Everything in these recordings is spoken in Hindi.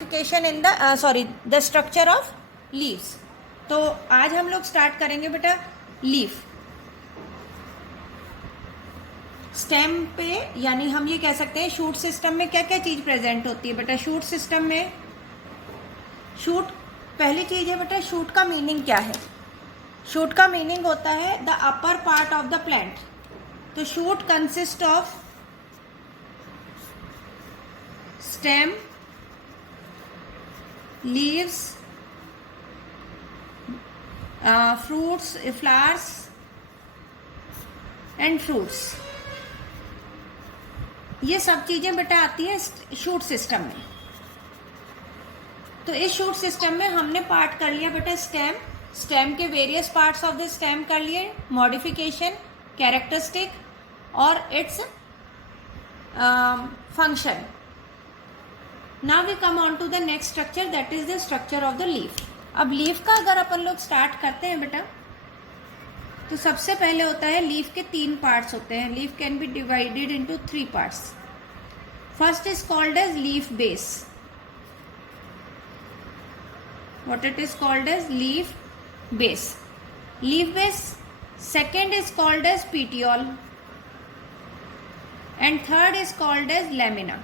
In the structure of leaves. तो आज हम लोग स्टार्ट करेंगे बेटा लीफ। स्टेम पे यानी हम ये कह सकते हैं शूट सिस्टम में क्या क्या चीज प्रेजेंट होती है बेटा। शूट सिस्टम में शूट पहली चीज है बेटा, शूट का मीनिंग क्या है। शूट का मीनिंग होता है the upper part of the plant. तो shoot consist of stem, leaves, fruits, flowers and fruits। ये सब चीजें बेटा आती है शूट सिस्टम में। तो इस शूट सिस्टम में हमने पार्ट कर लिया बेटा स्टेम। स्टेम के various parts of the stem कर लिए, मॉडिफिकेशन, कैरेक्टरिस्टिक और its function. Now we come on to the next structure, that is the structure of the leaf। अब लीफ का अगर अपन लोग स्टार्ट करते हैं बेटा, तो सबसे पहले होता है लीफ के 3 पार्ट्स होते हैं। Leaf can be divided into 3 parts. First is called as leaf base. What it is called as leaf base. Leaf base. Second is called as petiole and third is called as lamina,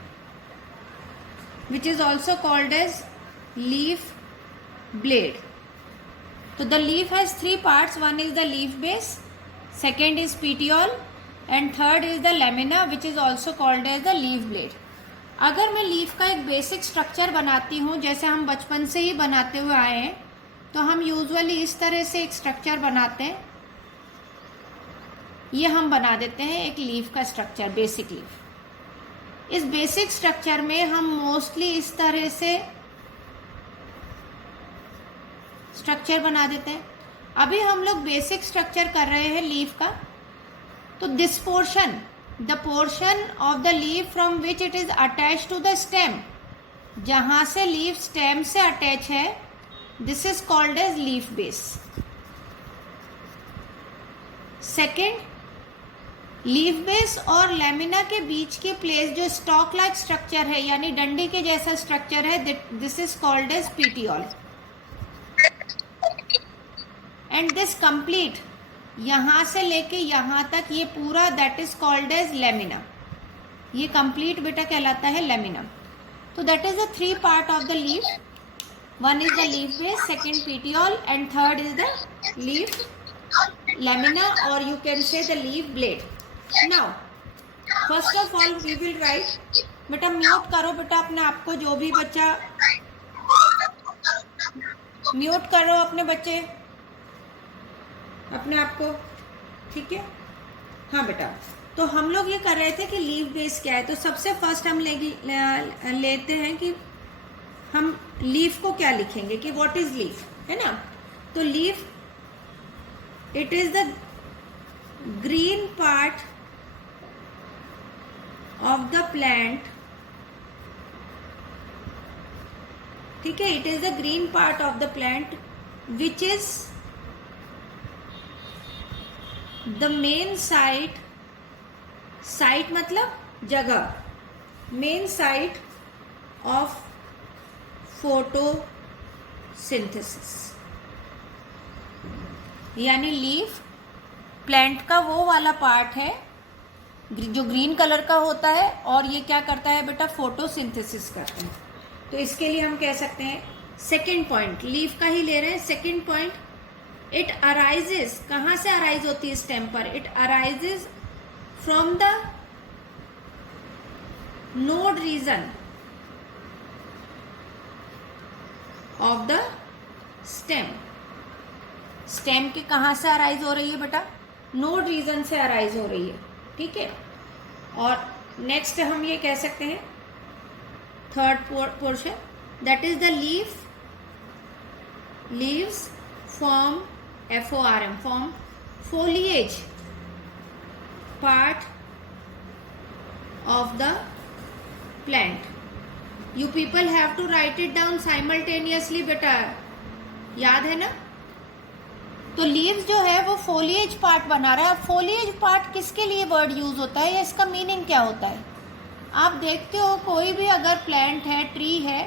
which is also called as leaf blade। So the leaf has 3 parts, one is the leaf base, second is petiole and third is the lamina, which is also called as the leaf blade। अगर मैं लीफ का एक बेसिक स्ट्रक्चर बनाती हूँ, जैसे हम बचपन से ही बनाते हुए आए हैं, तो हम यूजुअली इस तरह से एक स्ट्रक्चर बनाते हैं। ये हम बना देते हैं एक लीफ का स्ट्रक्चर, बेसिक लीफ। इस बेसिक स्ट्रक्चर में हम मोस्टली इस तरह से स्ट्रक्चर बना देते हैं। अभी हम लोग बेसिक स्ट्रक्चर कर रहे हैं लीफ का। तो this portion, the portion of the leaf from which it is attach to the stem, जहां से लीफ स्टेम से अटैच है, this is called as leaf base. Second, leaf base और लेमिना के बीच के प्लेस जो स्टॉक लाइक स्ट्रक्चर है, यानी डंडी के जैसा स्ट्रक्चर है, this is called as petiole। And this complete, यहां से लेके यहां तक ये पूरा, that is called as lamina. ये कंप्लीट बेटा कहलाता है लेमिना। तो that is the 3 part of the leaf. One is the leaf base, second petiole and third is the leaf lamina, or you can say the leaf blade। Now first of all we will write, बेटा म्यूट करो बेटा अपने आप को, जो भी बच्चा म्यूट करो अपने बच्चे अपने आप को, ठीक है। हाँ बेटा, तो हम लोग ये कर रहे थे कि लीफ बेस क्या है। तो सबसे फर्स्ट हम लेते हैं कि हम लीफ को क्या लिखेंगे, कि व्हाट इज लीफ, है ना। तो leaf, it is the green part of the plant, ठीक है। it is the green part of the plant which is the main site, site मतलब जगह, main site of photosynthesis। यानी लीफ प्लांट का वो वाला पार्ट है जो ग्रीन कलर का होता है, और ये क्या करता है बेटा, फोटोसिंथेसिस करता है। तो इसके लिए हम कह सकते हैं, सेकेंड पॉइंट लीफ का ही ले रहे हैं। सेकेंड पॉइंट, इट अराइजेस, कहाँ से अराइज होती है स्टेम पर, it arises from the node region of the stem. Stem के कहाँ से अराइज हो रही है बेटा, नोड रीजन से अराइज हो रही है, ठीक है। और नेक्स्ट हम ये कह सकते हैं third portion, that is the leaves form, FORM, form foliage part of the plant। You people have to write it down simultaneously बेटा, याद है ना। तो लीव्स जो है वो फोलिएज पार्ट बना रहा है। फोलिएज पार्ट किसके लिए वर्ड यूज होता है या इसका मीनिंग क्या होता है। आप देखते हो कोई भी अगर प्लांट है, ट्री है,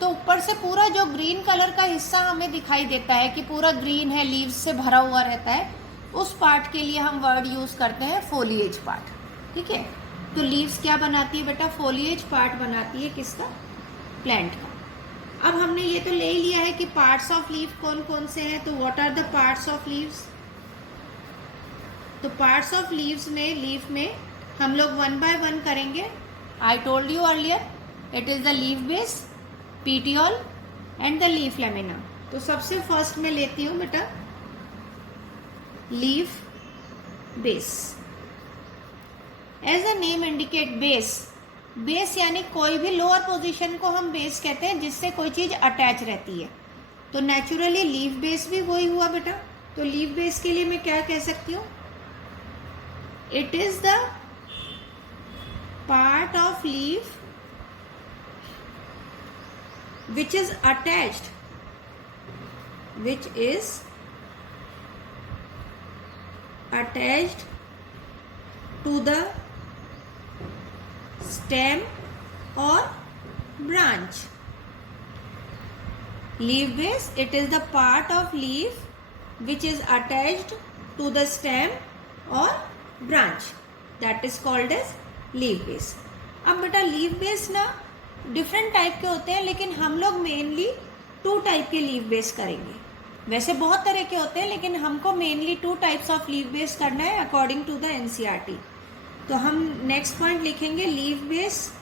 तो ऊपर से पूरा जो ग्रीन कलर का हिस्सा हमें दिखाई देता है कि पूरा ग्रीन है, लीव्स से भरा हुआ रहता है, उस पार्ट के लिए हम वर्ड यूज करते हैं फोलिएज पार्ट। ठीक है, तो लीव्स क्या बनाती है बेटा? फोलिएज पार्ट बनाती है किसका? प्लांट का। अब हमने ये तो ले लिया है कि पार्ट्स ऑफ लीव कौन कौन से हैं, तो what are the parts of leaves? तो पार्ट्स ऑफ लीव्स में, लीफ में हम लोग वन बाय वन करेंगे। I told you earlier, it is the leaf base, petiole and the leaf lamina. तो सबसे फर्स्ट में लेती हूं बेटा leaf base. As a name indicate, base, base यानी कोई भी लोअर पोजीशन को हम बेस कहते हैं जिससे कोई चीज अटैच रहती है। तो नेचुरली लीफ बेस भी वही हुआ बेटा। तो लीफ बेस के लिए मैं क्या कह सकती हूँ? It is the part of leaf which is attached to the stem or branch. Leaf base, it is the part of leaf which is attached to the stem or branch, that is called as leaf base. अब बेटा लीफ बेस ना डिफरेंट टाइप के होते हैं, लेकिन हम लोग मेनली 2 टाइप के लीफ बेस करेंगे। वैसे बहुत तरह के होते हैं, लेकिन हमको mainly 2 types of leaf base करना है अकॉर्डिंग टू द एनसीईआरटी। तो हम नेक्स्ट पॉइंट लिखेंगे, leaf base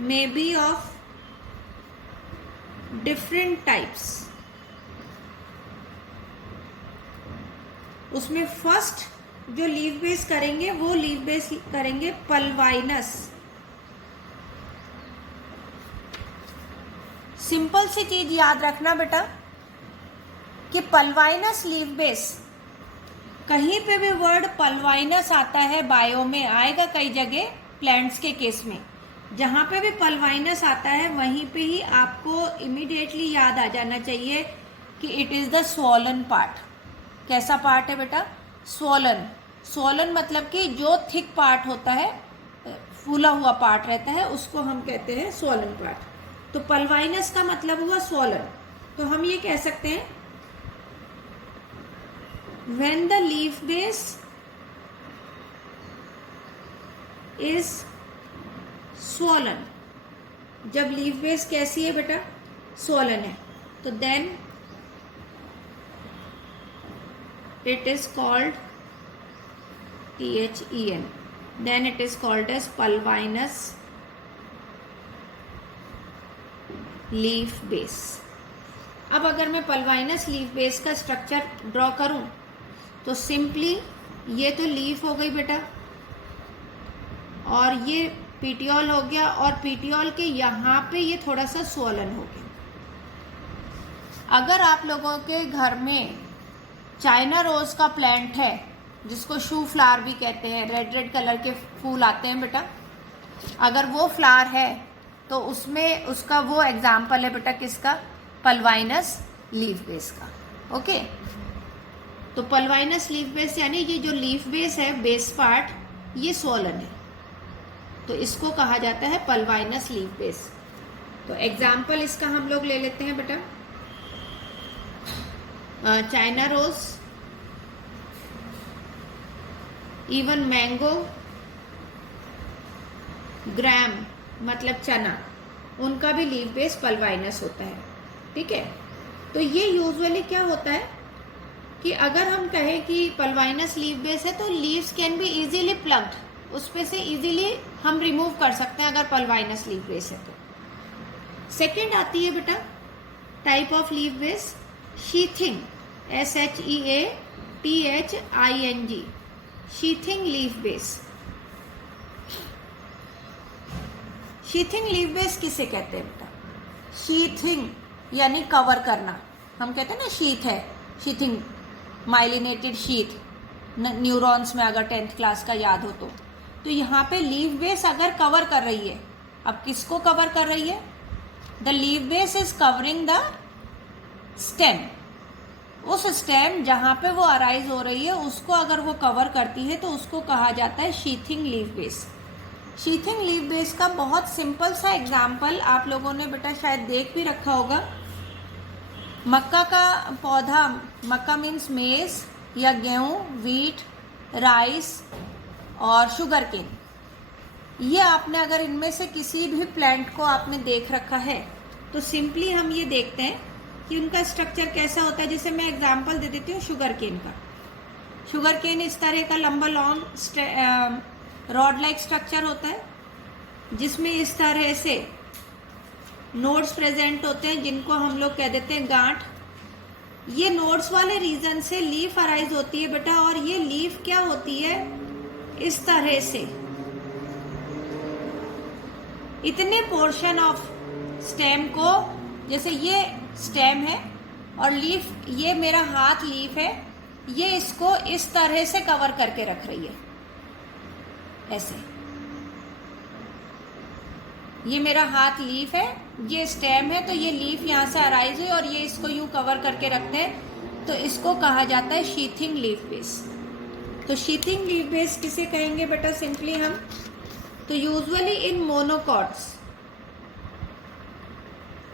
may be of different types. उसमें फर्स्ट जो लीफ बेस करेंगे वो लीफ बेस करेंगे पल्वाइनस। सिंपल सी चीज याद रखना बेटा कि पल्वाइनस लीफ बेस, कहीं पे भी वर्ड पल्वाइनस आता है, बायो में आएगा कई जगह, प्लांट्स के केस में जहां पे भी पल्वाइनस आता है वहीं पे ही आपको इमीडिएटली याद आ जाना चाहिए कि it is the swollen part. कैसा पार्ट है बेटा? स्वॉलन। स्वॉलन मतलब कि जो थिक पार्ट होता है, फूला हुआ पार्ट रहता है, उसको हम कहते हैं स्वॉलन पार्ट। तो पल्वाइनस का मतलब हुआ स्वॉलन। तो हम ये कह सकते हैं when the leaf base is swollen, जब लीफ बेस कैसी है बेटा? स्वॉलन है, तो then it is called THEN, then it is called as pulvinous leaf base. अब अगर मैं पल्वाइनस लीफ बेस का स्ट्रक्चर ड्रॉ करूं तो सिंपली ये तो लीफ हो गई बेटा, और ये पीटियोल हो गया, और पीटियोल के यहाँ पे ये थोड़ा सा स्वॉलन हो गया। अगर आप लोगों के घर में चाइना रोज का प्लांट है, जिसको शू फ्लावर भी कहते हैं, रेड रेड कलर के फूल आते हैं बेटा, अगर वो फ्लावर है तो उसमें उसका वो एग्जाम्पल है बेटा किसका? पल्वाइनस लीफ बेस का। ओके, तो पल्वाइनस लीफ बेस यानी ये जो लीफ बेस है, बेस पार्ट, ये स्वॉलन है, तो इसको कहा जाता है पल्वाइनस लीफ बेस। तो एग्जाम्पल इसका हम लोग ले लेते हैं बेटा, चाइना रोज, इवन मैंगो, ग्राम मतलब चना, उनका भी लीफ बेस पल्वाइनस होता है। ठीक है, तो ये यूजुअली क्या होता है कि अगर हम कहें कि पल्वाइनस लीफ बेस है तो leaves can be easily plugged, उस पे से इजीली हम रिमूव कर सकते हैं अगर पल्वाइनस लीफ बेस है तो। सेकेंड आती है बेटा type of leaf base, sheathing, SHEATHING, sheathing leaf base. Sheathing leaf base किसे कहते हैं बेटा? शीथिंग यानी कवर करना, हम कहते हैं ना शीथ है, शीथिंग, माइलिनेटेड शीथ, न्यूरॉन्स में अगर 10th क्लास का याद हो तो यहाँ पे लीफ बेस अगर कवर कर रही है, अब किसको कवर कर रही है? The leaf base is covering the stem, उस स्टेम जहाँ पे वो अराइज हो रही है उसको अगर वो कवर करती है तो उसको कहा जाता है sheathing leaf base. Sheathing leaf base का बहुत सिंपल सा एग्जाम्पल आप लोगों ने बेटा शायद देख भी रखा होगा। मक्का का पौधा, मक्का मीन्स मेज या गेहूँ, वीट, राइस और शुगर केन, ये आपने अगर इनमें से किसी भी प्लांट को आपने देख रखा है तो सिंपली हम ये देखते हैं कि उनका स्ट्रक्चर कैसा होता है। जैसे मैं एग्जांपल दे देती हूँ शुगर केन का। शुगर केन इस तरह का लंबा लॉन्ग रॉड लाइक स्ट्रक्चर होता है जिसमें इस तरह से नोड्स प्रेजेंट होते हैं जिनको हम लोग कह देते हैं गांठ। ये नोड्स वाले रीजन से लीफ अराइज होती है बेटा, और ये लीफ क्या होती है इस तरह से इतने पोर्शन ऑफ स्टेम को, जैसे ये स्टेम है और लीफ, ये मेरा हाथ लीफ है, ये इसको इस तरह से कवर करके रख रही है ऐसे। ये मेरा हाथ लीफ है, ये स्टेम है, तो ये लीफ यहाँ से अराइज हुई और ये इसको यूं कवर करके रखते हैं, तो इसको कहा जाता है शीथिंग लीफ बेस। तो शीथिंग लीफ बेस किसे कहेंगे बेटा सिंपली हम, तो usually in monocots,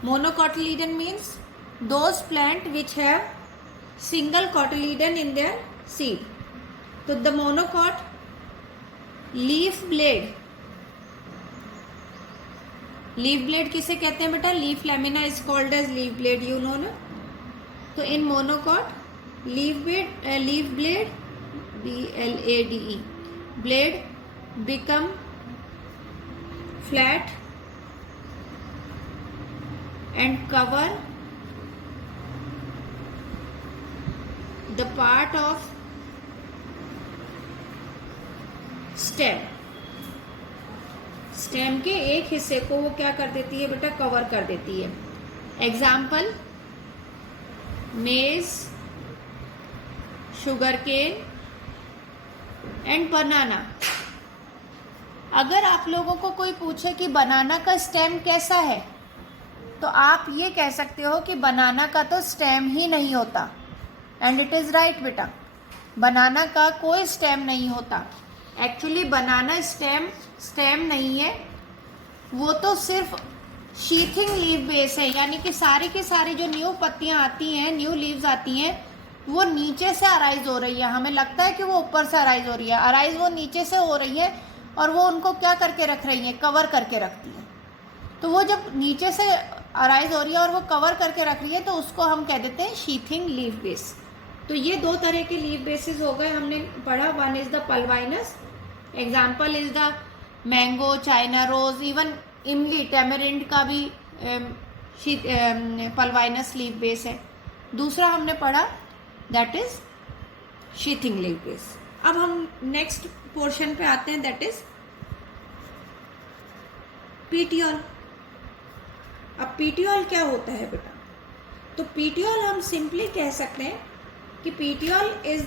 monocotyledon means those plant which have single cotyledon in their seed. तो the monocot leaf blade किसे कहते हैं बेटा, leaf lamina is called as leaf blade, you know ना। तो in monocot leaf blade BLADE blade become flat and cover the part of stem के एक हिस्से को वो क्या कर देती है बेटा, कवर कर देती है। एग्जाम्पल मेज, शुगर केन एंड बनाना। अगर आप लोगों को कोई पूछे कि बनाना का स्टेम कैसा है, तो आप ये कह सकते हो कि बनाना का तो स्टेम ही नहीं होता। एंड इट इज़ राइट बेटा, बनाना का कोई स्टेम नहीं होता। एक्चुअली बनाना स्टेम नहीं है, वो तो सिर्फ शीथिंग लीफ बेस है, यानी कि सारी की सारी जो न्यू पत्तियां आती हैं, न्यू लीव्स आती हैं, वो नीचे से अराइज हो रही है। हमें लगता है कि वो ऊपर से अराइज हो रही है, अराइज वो नीचे से हो रही है, और वो उनको क्या करके रख रही है, कवर करके रखती है। तो वो जब नीचे से अराइज हो रही है और वो कवर करके रख रही है, तो उसको हम कह देते हैं शीथिंग लीफ बेस। तो ये दो तरह के लीफ बेसिस हो गए हमने पढ़ा। One is the pulvinus, example is the mango, China rose, even इमली, टैमरिंड का भी पल्वाइनस लीफ बेस है। दूसरा हमने पढ़ा that is sheathing leaf base. अब हम नेक्स्ट पोर्शन पे आते हैं, दैट इज पीटियोल। अब पीटियोल क्या होता है बेटा, तो पीटियोल हम सिंपली कह सकते हैं कि petiole is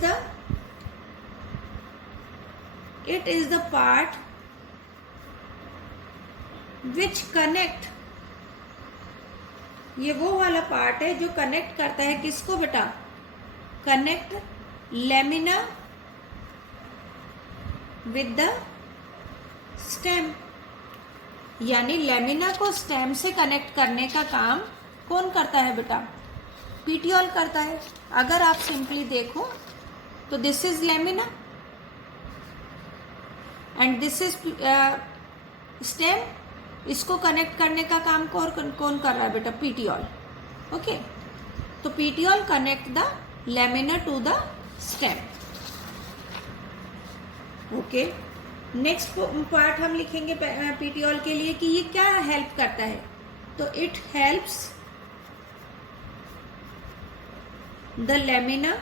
the part which connect, ये वो वाला पार्ट है जो कनेक्ट करता है किसको बेटा, connect lamina with the stem. यानी लेमिना को स्टेम से कनेक्ट करने का काम कौन करता है बेटा, पीटियोल करता है। अगर आप सिंपली देखो तो this is lamina and this is stem, इसको कनेक्ट करने का काम कौन कर रहा है बेटा, पीटियोल। ओके, तो petiole connect the lamina to the stem. Okay, next part हम लिखेंगे पीटियोल के लिए कि ये क्या हेल्प करता है, तो इट हेल्प्स द लेमिना।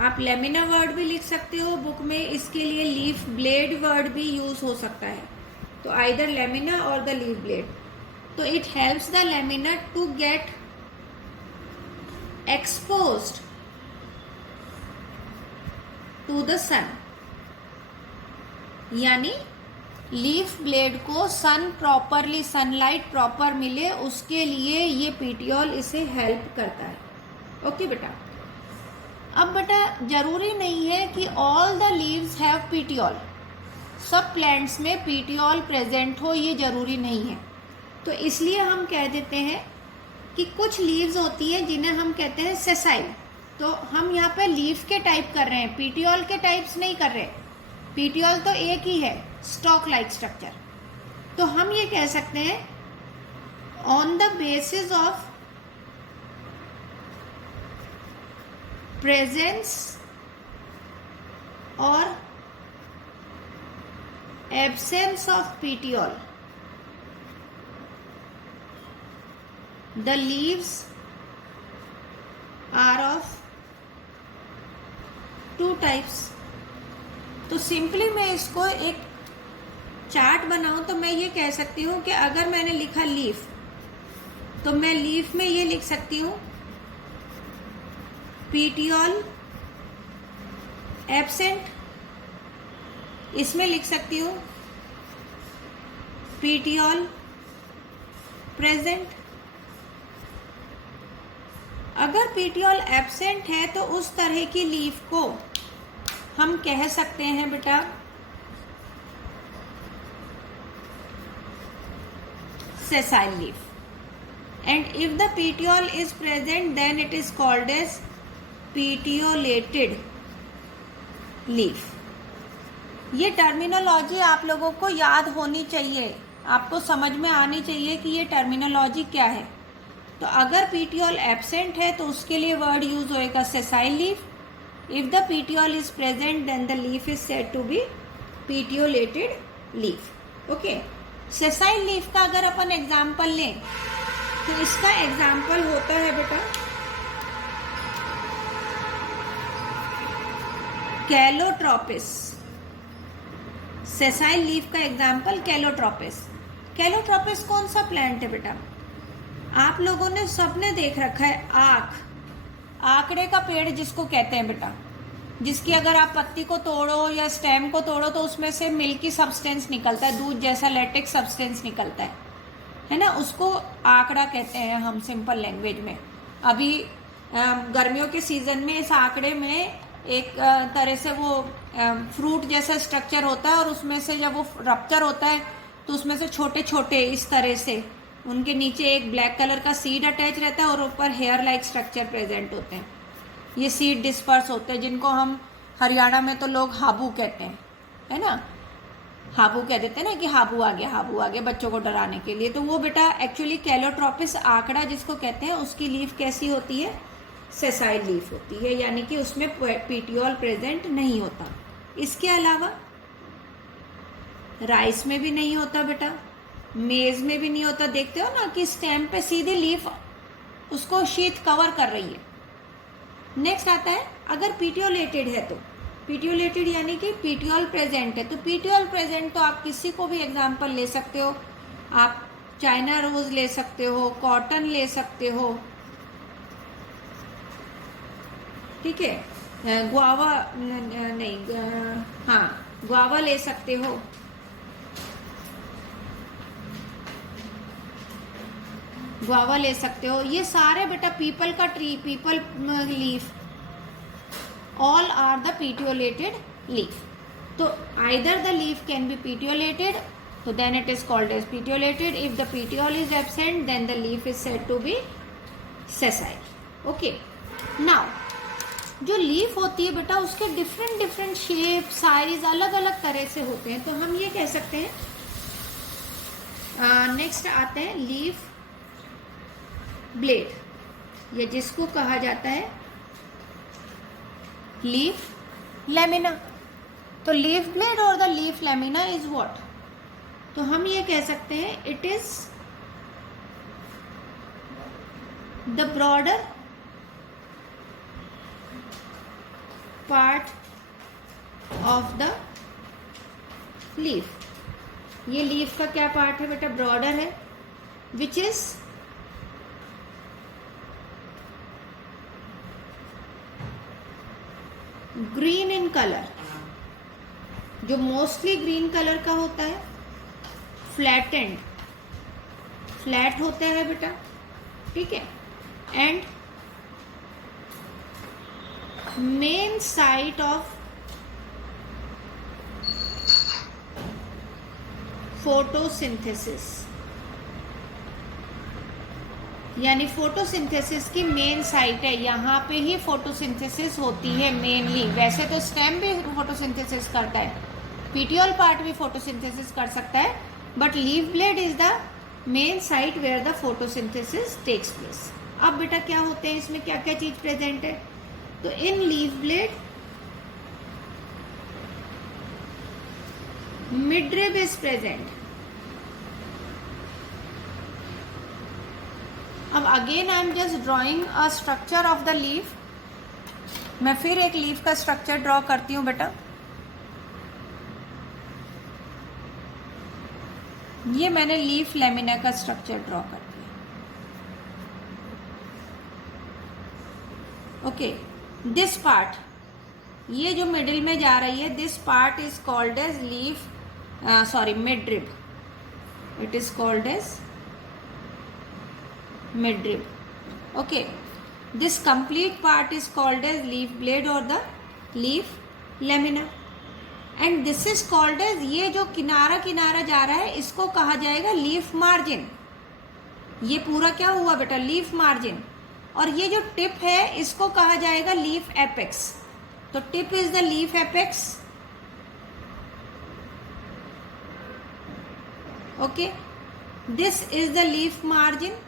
आप लेमिना वर्ड भी लिख सकते हो बुक में, इसके लिए लीफ ब्लेड वर्ड भी यूज हो सकता है, तो आइदर लेमिना और द लीफ ब्लेड। तो it helps the lamina to get exposed to the sun, यानी लीफ ब्लेड को सनलाइट प्रॉपर मिले, उसके लिए ये पीटियोल इसे हेल्प करता है। ओके बेटा, अब बेटा जरूरी नहीं है कि all the leaves have petiole. सब प्लांट्स में पीटियोल प्रेजेंट हो ये ज़रूरी नहीं है। तो इसलिए हम कह देते हैं कि कुछ लीव्स होती हैं जिन्हें हम कहते हैं सेसाइल। तो हम यहाँ पे लीफ के टाइप कर रहे हैं, पीटियोल के टाइप्स नहीं कर रहे। पीटियोल तो एक ही है, स्टॉक लाइक स्ट्रक्चर। तो हम ये कह सकते हैं on the basis of presence और absence of petiole, the leaves are of two types। तो सिंपली मैं इसको एक चार्ट बनाऊं तो मैं ये कह सकती हूँ कि अगर मैंने लिखा लीफ तो मैं लीफ में ये लिख सकती हूँ पीटियोल एब्सेंट, इसमें लिख सकती हूँ पीटियोल प्रेजेंट। अगर पीटियोल एब्सेंट है तो उस तरह की लीफ को हम कह सकते हैं बेटा sessile leaf, and if the petiole is present then it is called as petiolated leaf। ये टर्मिनोलॉजी आप लोगों को याद होनी चाहिए, आपको समझ में आनी चाहिए कि ये टर्मिनोलॉजी क्या है। तो अगर पीटियोल एब्सेंट है तो उसके लिए वर्ड यूज होएगा sessile leaf. If the petiole is present then the leaf is said to be petiolated leaf. Okay, sessile leaf का अगर अपन एग्जाम्पल लें तो इसका एग्जाम्पल होता है बेटा कैलोट्रोपिस। सेसाइल लीफ का एग्जाम्पल कैलोट्रोपिस। कैलोट्रोपिस कौन सा प्लांट है बेटा? आप लोगों ने सबने देख रखा है आक, आकड़े का पेड़ जिसको कहते हैं बेटा, जिसकी अगर आप पत्ती को तोड़ो या स्टेम को तोड़ो तो उसमें से मिल्की सब्सटेंस निकलता है, दूध जैसा लेटेक्स सब्सटेंस निकलता है ना, उसको आकड़ा कहते हैं हम सिंपल लैंग्वेज में। अभी गर्मियों के सीजन में इस आकड़े में एक तरह से वो फ्रूट जैसा स्ट्रक्चर होता है और उसमें से जब वो रप्चर होता है तो उसमें से छोटे छोटे इस तरह से उनके नीचे एक ब्लैक कलर का सीड अटैच रहता है और ऊपर हेयर लाइक स्ट्रक्चर प्रेजेंट होते हैं। ये सीड डिस्पर्स होते हैं जिनको हम हरियाणा में तो लोग हाबू कहते हैं, है ना, हाबू कह देते हैं ना कि हाबू आ गया बच्चों को डराने के लिए। तो वो बेटा एक्चुअली कैलोट्रोपिस आकड़ा जिसको कहते हैं उसकी लीफ कैसी होती है? सेसाइल लीफ होती है, यानी कि उसमें पीटियोल प्रेजेंट नहीं होता। इसके अलावा राइस में भी नहीं होता बेटा, मेज में भी नहीं होता। देखते हो ना कि स्टेम पे सीधी लीफ उसको शीट कवर कर रही है। नेक्स्ट आता है अगर पीटियोलेटेड है तो, पीटियोलेटेड यानी कि पीटियोल प्रेजेंट है। तो पीटियोल प्रेजेंट तो आप किसी को भी एग्जांपल ले सकते हो, आप चाइना रोज ले सकते हो, कॉटन ले सकते हो, ठीक है, गुआवा नहीं, हाँ गुआवा ले सकते हो, गुआवा ले सकते हो। ये सारे बेटा पीपल का tree, peepal leaf, all are the petiolated leaf. तो either the leaf can be petiolated, so then it is called as petiolated. If the petiole is absent then the leaf is said to be sessile। okay, now जो लीफ होती है बेटा उसके डिफरेंट शेप, साइज अलग अलग तरह से होते हैं। तो हम ये कह सकते हैं, नेक्स्ट आते हैं लीफ ब्लेड, या जिसको कहा जाता है लीफ लैमिना। तो लीफ ब्लेड और the leaf lamina is what? तो हम ये कह सकते हैं it is the broader part of the leaf. ये लीफ का क्या पार्ट है बेटा? ब्रॉडर है, which is green in colour, जो मोस्टली ग्रीन कलर का होता है, फ्लैटेंड, फ्लैट होता है बेटा, ठीक है, and main site of photosynthesis, यानी फोटोसिंथेसिस की मेन साइट है, यहाँ पे ही फोटोसिंथेसिस होती है मेनली। वैसे तो स्टेम भी फोटोसिंथेसिस करता है, पीटियोल पार्ट भी फोटोसिंथेसिस कर सकता है, but leaf blade is the main site where the photosynthesis takes place. अब बेटा क्या होते हैं, इसमें क्या क्या चीज प्रेजेंट है? तो in leaf blade midrib is present. अब again I am just drawing a structure of the leaf. मैं फिर एक लीफ का स्ट्रक्चर ड्रॉ करती हूं बेटा। ये मैंने लीफ लेमिना का स्ट्रक्चर ड्रॉ कर दिया। ओके, दिस पार्ट, ये जो मिडिल में जा रही है, this part is called as leaf, sorry midrib, it is called as midrib. Okay, this complete part is called as leaf blade or the leaf lamina, and this is called as, ये जो किनारा किनारा जा रहा है इसको कहा जाएगा लीफ मार्जिन। ये पूरा क्या हुआ बेटा? Leaf margin. और ये जो टिप है इसको कहा जाएगा लीफ एपेक्स। तो tip is the leaf apex. Okay, this is the leaf margin.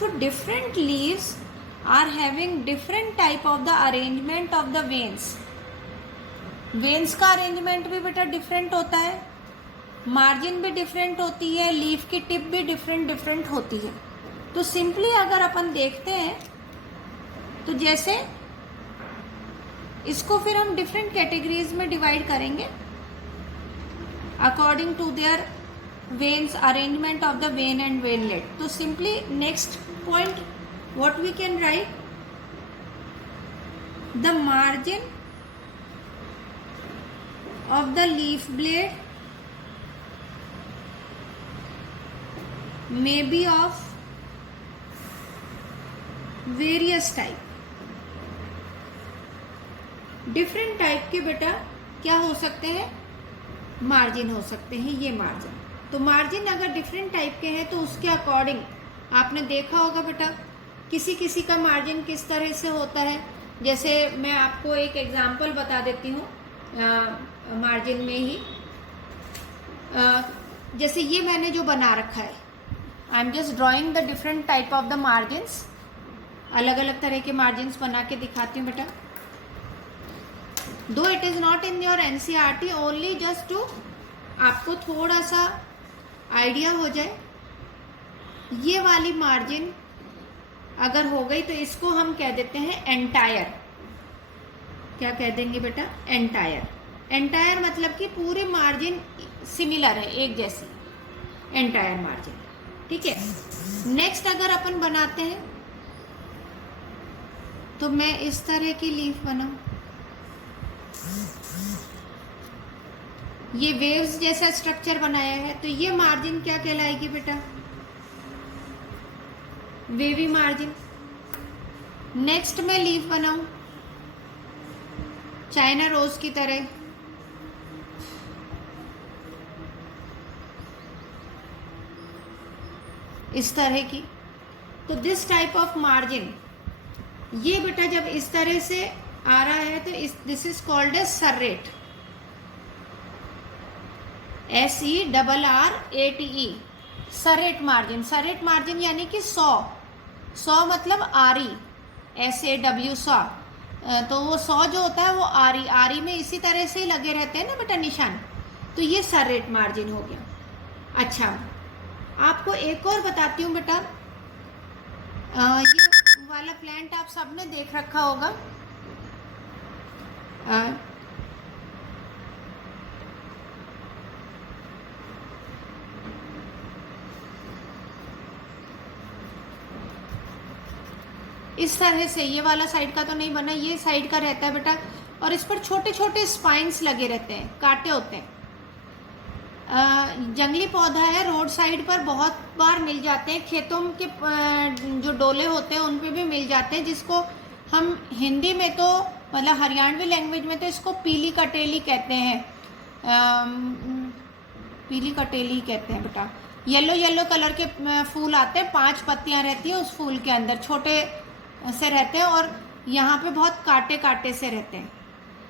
तो different leaves are having different type of the arrangement of the veins. Veins का अरेंजमेंट भी बेटा डिफरेंट होता है, मार्जिन भी डिफरेंट होती है, लीफ की टिप भी डिफरेंट होती है। तो सिंपली अगर अपन देखते हैं तो जैसे इसको फिर हम डिफरेंट कैटेगरीज में डिवाइड करेंगे according to their veins, arrangement of the vein and veinlet. तो simply next point what we can write, the margin of the leaf blade may be of various type. different type के बेटा क्या हो सकते हैं? मार्जिन हो सकते हैं। ये मार्जिन, तो मार्जिन अगर डिफरेंट टाइप के हैं तो उसके अकॉर्डिंग आपने देखा होगा बेटा किसी किसी का मार्जिन किस तरह से होता है। जैसे मैं आपको एक एग्जांपल बता देती हूँ मार्जिन में ही। जैसे ये मैंने जो बना रखा है, आई am just drawing the different type of the margins. अलग अलग तरह के मार्जिन्स बना के दिखाती हूँ बेटा। Though it is not in your NCERT, only just to आपको थोड़ा सा आइडिया हो जाए। ये वाली मार्जिन अगर हो गई तो इसको हम कह देते हैं एंटायर। क्या कह देंगे बेटा? एंटायर। एंटायर मतलब कि पूरे मार्जिन सिमिलर है, एक जैसी, एंटायर मार्जिन। ठीक है, नेक्स्ट अगर अपन बनाते हैं तो मैं इस तरह की लीफ बनाऊं, ये वेव्स जैसा स्ट्रक्चर बनाया है, तो ये मार्जिन क्या कहलाएगी बेटा? Wavy margin. नेक्स्ट मैं लीफ बनाऊं चाइना रोज की तरह, इस तरह की, तो दिस टाइप ऑफ मार्जिन, ये बेटा जब इस तरह से आ रहा है तो this is called as serrate, SERRATE, serrate margin. Serrate margin यानी कि 100 मतलब आरी, SAW 100, तो वो 100 जो होता है वो आरी में इसी तरह से ही लगे रहते हैं ना बेटा निशान, तो ये सर्रेट मार्जिन हो गया। अच्छा, आपको एक और बताती हूँ बेटा, ये वाला प्लांट आप सबने देख रखा होगा, इस तरह से। ये वाला साइड का तो नहीं बना, ये साइड का रहता है बेटा, और इस पर छोटे छोटे स्पाइन्स लगे रहते हैं, कांटे होते हैं। जंगली पौधा है, रोड साइड पर बहुत बार मिल जाते हैं, खेतों के जो डोले होते हैं उन पे भी मिल जाते हैं, जिसको हम हिंदी में तो मतलब हरियाणवी लैंग्वेज में तो इसको पीली कटेली कहते हैं, पीली कटेली कहते हैं बेटा। येलो येलो कलर के फूल आते हैं, 5 पत्तियां रहती है उस फूल के अंदर, छोटे से रहते हैं और यहाँ पे बहुत कांटे कांटे से रहते हैं।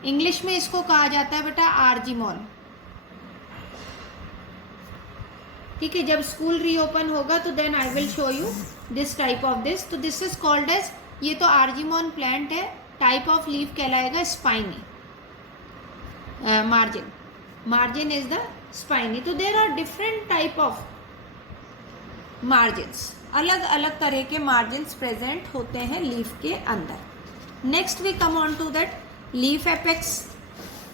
इंग्लिश में इसको कहा जाता है बेटा आर्जिमोन। ठीक है, जब स्कूल रीओपन होगा तो then I will show you this type of this. तो दिस इज कॉल्ड एज, ये तो आर्जिमोन प्लांट है, टाइप ऑफ लीफ कहलाएगा spiny. Margin, margin is the spiny. तो there are different type of margins, अलग अलग तरह के मार्जिन्स प्रेजेंट होते हैं लीफ के अंदर। Next we come on to that leaf apex.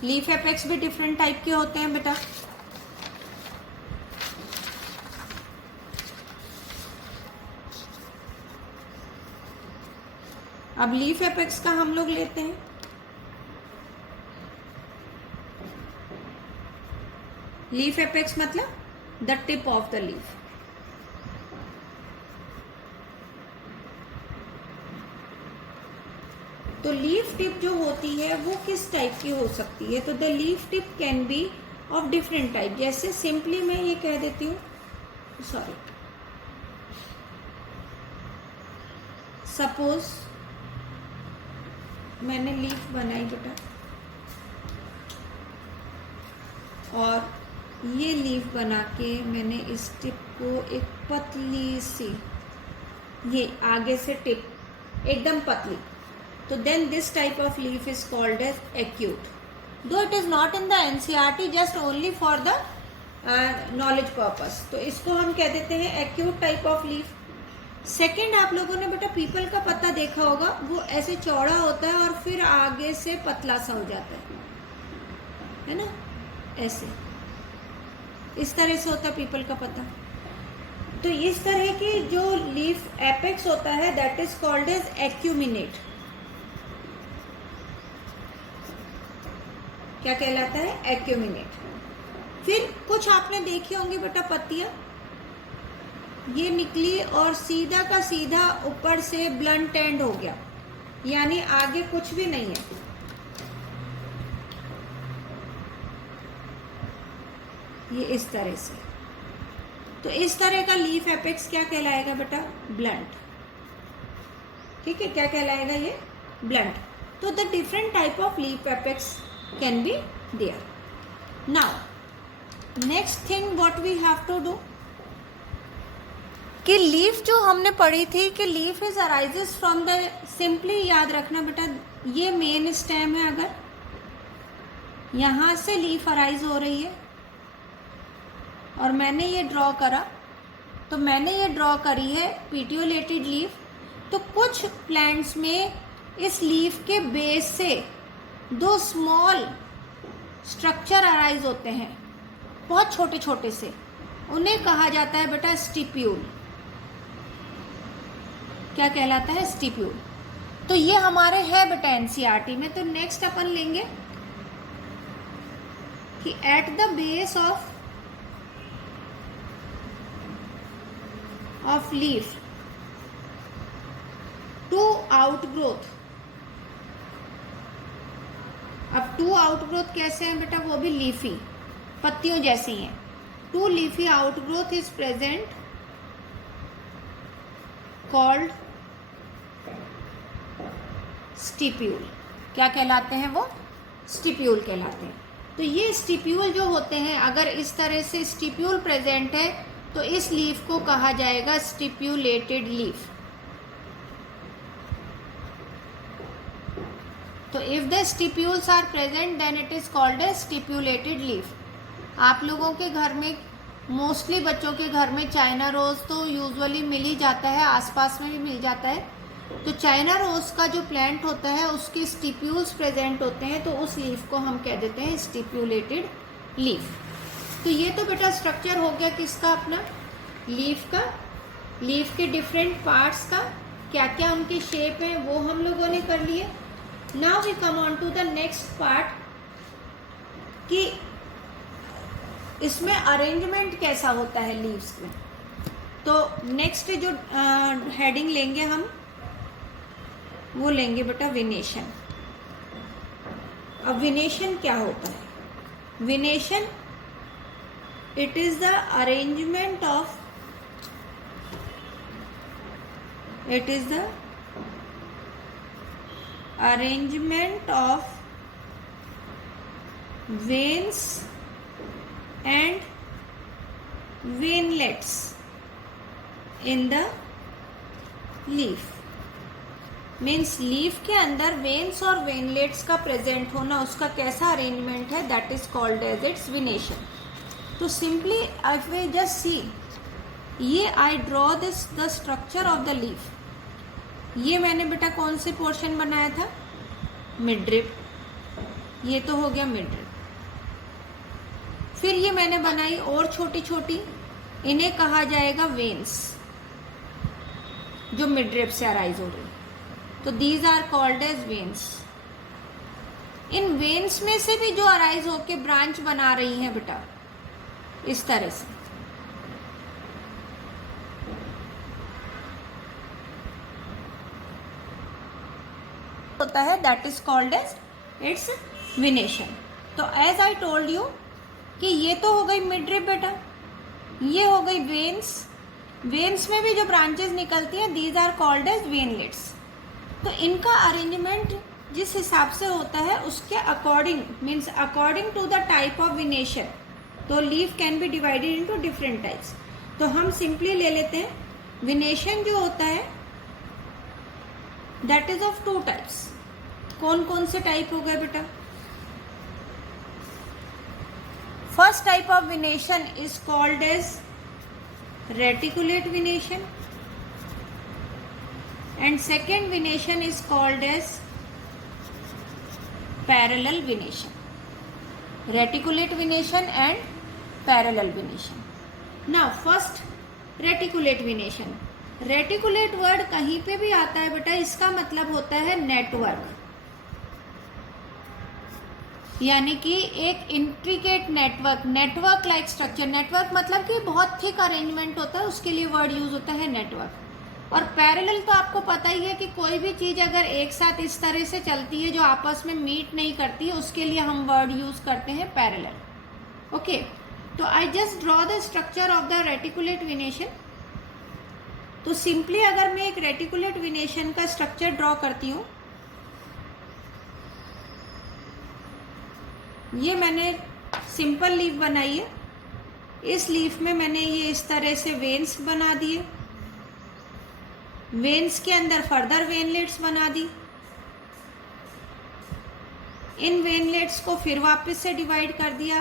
Leaf apex भी डिफरेंट टाइप के होते हैं बेटा। अब लीफ एपेक्स का हम लोग लेते हैं। लीफ एपेक्स मतलब the tip of the leaf. तो लीफ टिप जो होती है वो किस टाइप की हो सकती है? तो the leaf tip can be of different type. जैसे सिंपली मैं ये कह देती हूँ, सॉरी, सपोज मैंने लीफ बनाई बेटा और ये लीफ बना के मैंने इस टिप को एक पतली सी, ये आगे से टिप एकदम पतली, तो then this type of leaf is called as acute. Though it is not in the NCERT, just only for the knowledge purpose. तो इसको हम कह देते हैं acute type of leaf. Second, आप लोगों ने बेटा पीपल का पत्ता देखा होगा, वो ऐसे चौड़ा होता है और फिर आगे से पतला सा हो जाता है ना, ऐसे इस तरह से होता है पीपल का पत्ता। तो इस तरह की जो लीफ एपेक्स होता है that is called as acuminate. क्या कहलाता है? एक्यूमिनेट। फिर कुछ आपने देखी होंगी बेटा पत्तियां, ये निकली और सीधा का सीधा ऊपर से ब्लंट एंड हो गया, यानी आगे कुछ भी नहीं है। ये इस तरह से, तो इस तरह का लीफ एपेक्स क्या कहलाएगा बेटा? ब्लंट। ठीक है, क्या कहलाएगा ये? ब्लंट। तो the different type of leaf apex can be there. Now next thing what we have to do, कि लीफ जो हमने पढ़ी थी कि leaf is arises from the, simply याद रखना बेटा, ये मेन स्टेम है, अगर यहां से लीफ अराइज हो रही है और मैंने ये ड्रॉ करा, तो मैंने ये ड्रॉ करी है पेटियोलेटेड लीफ। तो कुछ प्लांट्स में इस लीफ के बेस से 2 स्मॉल स्ट्रक्चर अराइज होते हैं, बहुत छोटे छोटे से, उन्हें कहा जाता है बेटा स्टिप्यूल। क्या कहलाता है? स्टिप्यूल। तो ये हमारे है बेटा एनसीईआरटी में। तो नेक्स्ट अपन लेंगे कि at the base of leaf two outgrowth. अब 2 आउटग्रोथ कैसे हैं बेटा? वो भी लीफी, पत्तियों जैसी हैं। 2 leafy outgrowth is present called stipule. क्या कहलाते हैं वो? स्टिप्यूल कहलाते हैं। तो ये स्टिप्यूल जो होते हैं, अगर इस तरह से स्टिप्यूल प्रेजेंट है तो इस लीफ को कहा जाएगा स्टिप्यूलेटेड लीफ। तो if the stipules are present then it is called a stipulated leaf. आप लोगों के घर में, मोस्टली बच्चों के घर में चाइना रोज तो यूजुअली मिल ही जाता है, आसपास में भी मिल जाता है। तो चाइना रोज का जो प्लांट होता है उसके स्टिप्यूल्स प्रेजेंट होते हैं, तो उस लीफ को हम कह देते हैं स्टिप्यूलेटेड लीफ। तो ये तो बेटा स्ट्रक्चर हो गया किसका? अपना लीफ का। लीफ के डिफरेंट पार्ट्स का क्या क्या उनकी शेप है वो हम लोगों ने कर लिए। Now we come on to the next part कि इसमें अरेंजमेंट कैसा होता है लीव्स में। तो नेक्स्ट जो हेडिंग लेंगे हम, वो लेंगे बेटा वेनेशन। अब विनेशन क्या होता है? विनेशन, it is the arrangement of, it is the arrangement of veins and veinlets in the leaf. Means leaf के अंदर वेन्स और वेनलेट्स का प्रेजेंट होना, उसका कैसा अरेंजमेंट है, that is called as its venation. तो simply if we just see, ये I draw this the structure of the leaf. ये मैंने बेटा कौन से पोर्शन बनाया था? मिडरिप. ये तो हो गया मिडरिप. फिर ये मैंने बनाई और छोटी छोटी, इन्हें कहा जाएगा वेन्स, जो मिडरिप से अराइज हो रही. तो these are called as veins. इन वेन्स में से भी जो अराइज होके ब्रांच बना रही हैं बेटा, इस तरह से. होता है, that is called as its venation. तो एज आई टोल्ड यू कि ये तो हो गई मिडरिप बेटा, ये हो गई वेन्स. वेन्स में भी जो ब्रांचेस निकलती हैं, these are called as veinlets. तो इनका अरेंजमेंट जिस हिसाब से होता है उसके according, means according to the type of venation, तो leaf can be divided into different types. तो हम सिंपली ले लेते हैं, विनेशन जो होता है that is of two types. कौन कौन से टाइप हो गए बेटा? First type of venation is called as reticulate venation, and second venation is called as parallel venation. Reticulate venation and parallel venation. Now first reticulate venation. Reticulate word कहीं पे भी आता है बेटा, इसका मतलब होता है नेटवर्क, यानी कि एक intricate network, network like structure. Network मतलब कि बहुत थिक अरेंजमेंट होता है, उसके लिए वर्ड यूज होता है नेटवर्क. और पैरेलल तो आपको पता ही है कि कोई भी चीज अगर एक साथ इस तरह से चलती है जो आपस में मीट नहीं करती है, उसके लिए हम वर्ड यूज करते हैं पैरेलल. ओके, तो I just draw the structure of the reticulate विनेशन. तो सिंपली अगर मैं एक रेटिकुलेट विनेशन का स्ट्रक्चर ड्रॉ करती हूँ, ये मैंने सिंपल लीफ बनाई है. इस लीफ में मैंने ये इस तरह से वेन्स बना दिए, वेन्स के अंदर फर्दर वेनलेट्स बना दी. इन वेनलेट्स को फिर वापस से डिवाइड कर दिया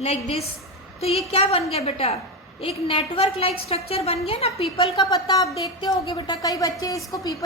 लाइक दिस. तो ये क्या बन गया बेटा? एक नेटवर्क लाइक स्ट्रक्चर बन गया ना. पीपल का पत्ता आप देखते होगे बेटा, कई बच्चे इसको पीपल